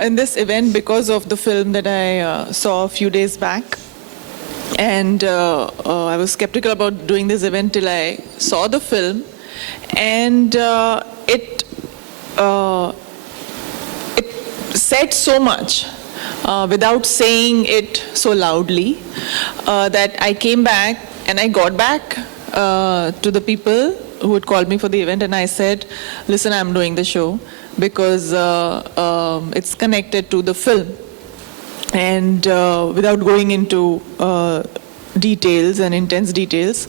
in this event because of the film that I saw a few days back. And I was skeptical about doing this event till I saw the film. And it said so much without saying it so loudly that I came back and I got back to the people who had called me for the event, and I said, listen, I'm doing the show because it's connected to the film. And without going into details and intense details,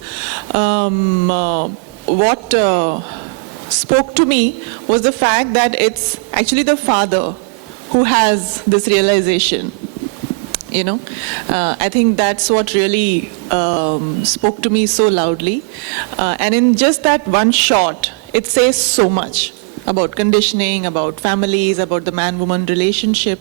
what spoke to me was the fact that it's actually the father who has this realization. You know, I think that's what really spoke to me so loudly. And in just that one shot, it says so much about conditioning, about families, about the man-woman relationship.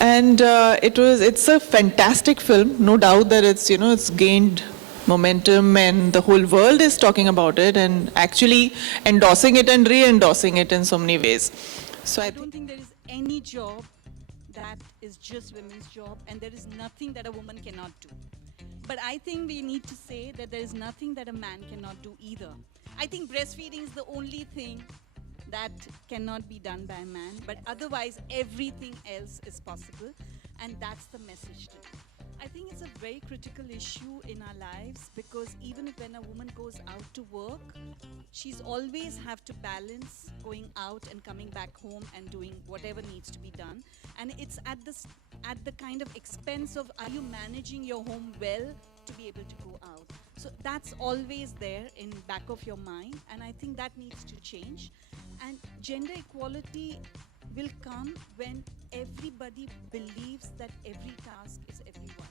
And it's a fantastic film, no doubt that it's gained momentum and the whole world is talking about it and actually endorsing it and re-endorsing it in so many ways. So I don't think there is any job that is just women's job, and there is nothing that a woman cannot do. But I think we need to say that there is nothing that a man cannot do either. I think breastfeeding is the only thing that cannot be done by a man, but otherwise everything else is possible, and that's the message today. I think it's a very critical issue in our lives, because even if when a woman goes out to work, she's always have to balance going out and coming back home and doing whatever needs to be done, and it's at the kind of expense of, are you managing your home well to be able to go out? So that's always there in back of your mind, and I think that needs to change. And gender equality will come when everybody believes that every task is everyone's.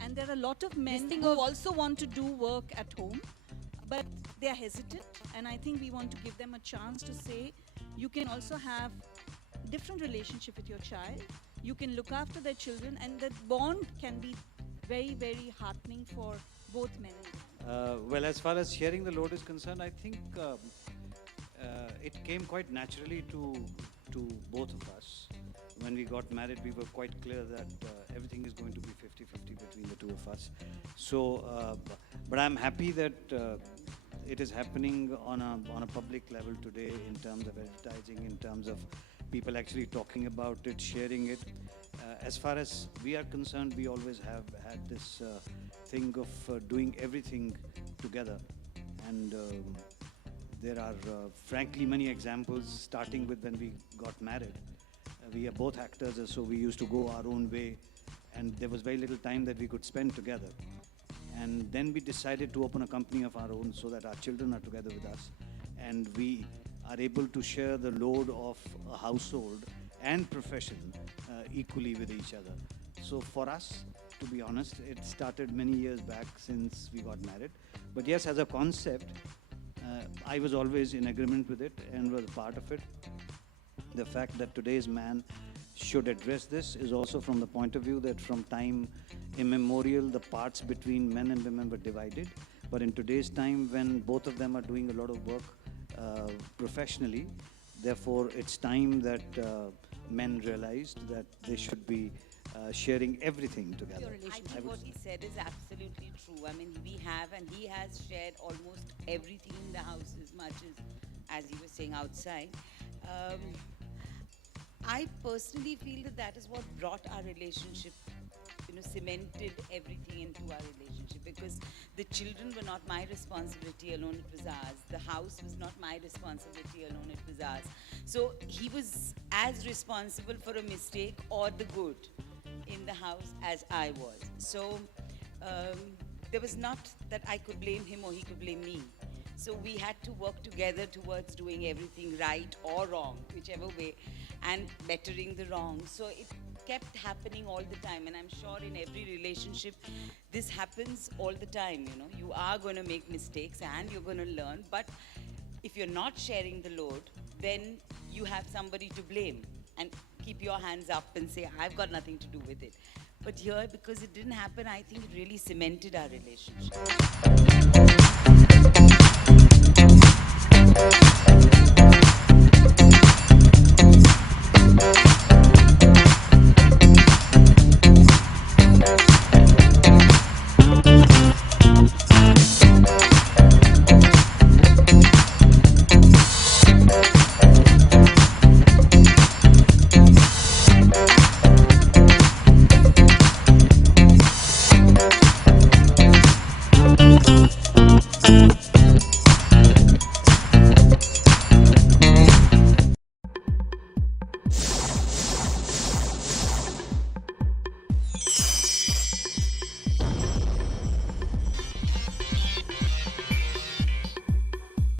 And there are a lot of men who also want to do work at home, but they are hesitant. And I think we want to give them a chance to say, you can also have different relationship with your child. You can look after their children, and that bond can be very, very heartening for both men and women. Well, as far as sharing the load is concerned, I think it came quite naturally to both of us. When we got married, we were quite clear that everything is going to be 50-50 between the two of us. So, but I'm happy that it is happening on a public level today, in terms of advertising, in terms of people actually talking about it, sharing it. As far as we are concerned, we always have had this thing of doing everything together, and there are frankly many examples, starting with when we got married. We are both actors, so we used to go our own way, and there was very little time that we could spend together. And then we decided to open a company of our own so that our children are together with us, and we are able to share the load of a household and profession equally with each other. So for us, to be honest, it started many years back since we got married. But yes, as a concept, I was always in agreement with it and was a part of it. The fact that today's man should address this is also from the point of view that from time immemorial, the parts between men and women were divided. But in today's time, when both of them are doing a lot of work professionally, therefore it's time that men realized that they should be sharing everything together. I think what he said is absolutely true. I mean, we have, and he has shared almost everything in the house as much as he was saying outside. I personally feel that is what brought our relationship, cemented everything into our relationship, because the children were not my responsibility alone, it was ours. The house was not my responsibility alone, it was ours. So he was as responsible for a mistake or the good in the house as I was. So there was not that I could blame him or he could blame me. So we had to work together towards doing everything right or wrong, whichever way, and bettering the wrong. So it kept happening all the time, and I'm sure in every relationship this happens all the time. You are going to make mistakes and you're going to learn, but if you're not sharing the load, then you have somebody to blame and keep your hands up and say, I've got nothing to do with it. But here, because it didn't happen, I think it really cemented our relationship.